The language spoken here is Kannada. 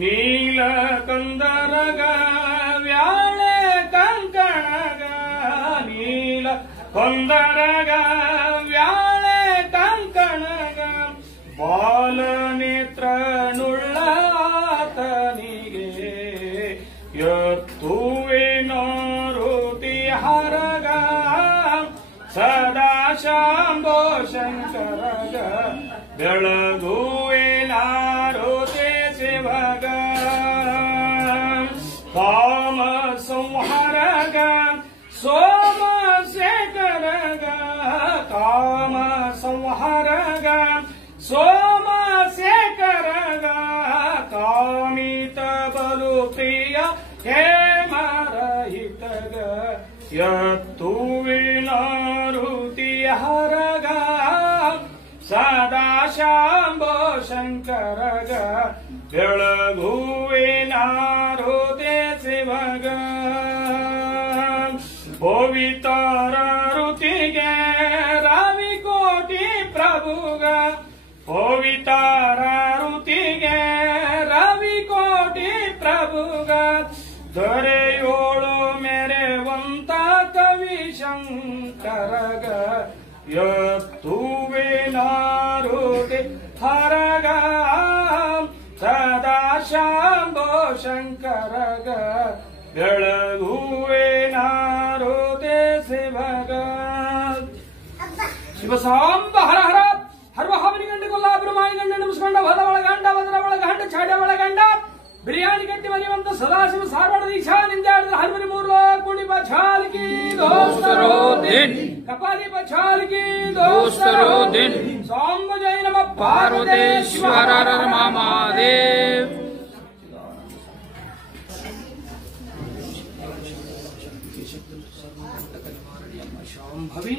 ನೀಲ ಕಂದರಗ ವ್ಯಾಳೆ ಕಂಕಣಗ ನೀಲ ಕಂದರಗ ವ್ಯಾಳೆ ಕಂಕಣಗ ಬಾಲ ನೇತ್ರ ನುಳ್ಳಾತನಿಗೆ ಎತ್ತುವಿನೋರುತಿ ಹರಗ ಸದಾ ಶಾಂಭೋ ಶಂಕರಗ ಬೆಳಗುವಿನಾರುತಿ ಶಿವಗ ಕಾಮ ಸಂಹರಗ ಸೋಮಶೇಖರಗ ಕಾಮ ಸಂಹರಗ ಸೋಮಶೇಖರಗ ಕಾಮಿತ ಬಲು ಪ್ರಿಯ ಹೇಮರಹಿತಗ ಎತ್ತುವಿನಾರುತಿ ಹರಗ ಸದಾ ಶಾಂಭೋ ಶಂಕರಗ ಬೆಳಗುವಿನಾರುತಿ ಶಿವಗ ಪವಿತರ ಋತಿಗೆ ರವಿಕೋಟಿ ಪ್ರಭುಗ ಪವಿತರ ಋತಿಗೆ ರವಿಕೋಟಿ ಪ್ರಭುಗ ದೊರೆಯೋಳು ಮೆರೆವಂತ ಕವಿ ಶಂಕರಗ ಎತ್ತುವಿನಾರುತಿ ಹರಗ ಸದಾ ಶಾಂಭೋ ಶಂಕರಗ ಬೆಳಗುವಿನಾರುತಿ ಶಿವಗ ಶಿವಸಾಂಬ ಹರ ಹರ ಹರ್ವ ಹಾವನಿ ಗಂಡ ಕೊಲ್ಲಾಪುರ ಮಾಯಿ ಗಂಡ ನಮಸ್ಕೊಂಡ ಹೊಲ ಒಳಗಂಡ ವದರ ಒಳಗಂಡ ಚಾಡ ಒಳಗಂಡ ಬಿರಿಯಾನಿ ಕಟ್ಟಿ ಮನೆಯುವಂತ ಸದಾಶಿವ ಸಾರವಾಡ ದೀಕ್ಷಾ ನಿಂದಾಡಿದ ಹನುಮನಿ ಮೂರ್ವ ಕುಣಿ ಬಚಾಲ್ ಕಿ ದೋಸ್ತರೋ ದಿನ್ ಕಪಾಲಿ ಬಚಾಲ್ ಕಿ ದೋಸ್ತರೋ ದಿನ್ ಸಾಂಬ ಜೈ ನಮ ಪಾರ್ವತೇಶ್ವರ ಮಹಾದೇವ್ ಶಾಂಭವಿ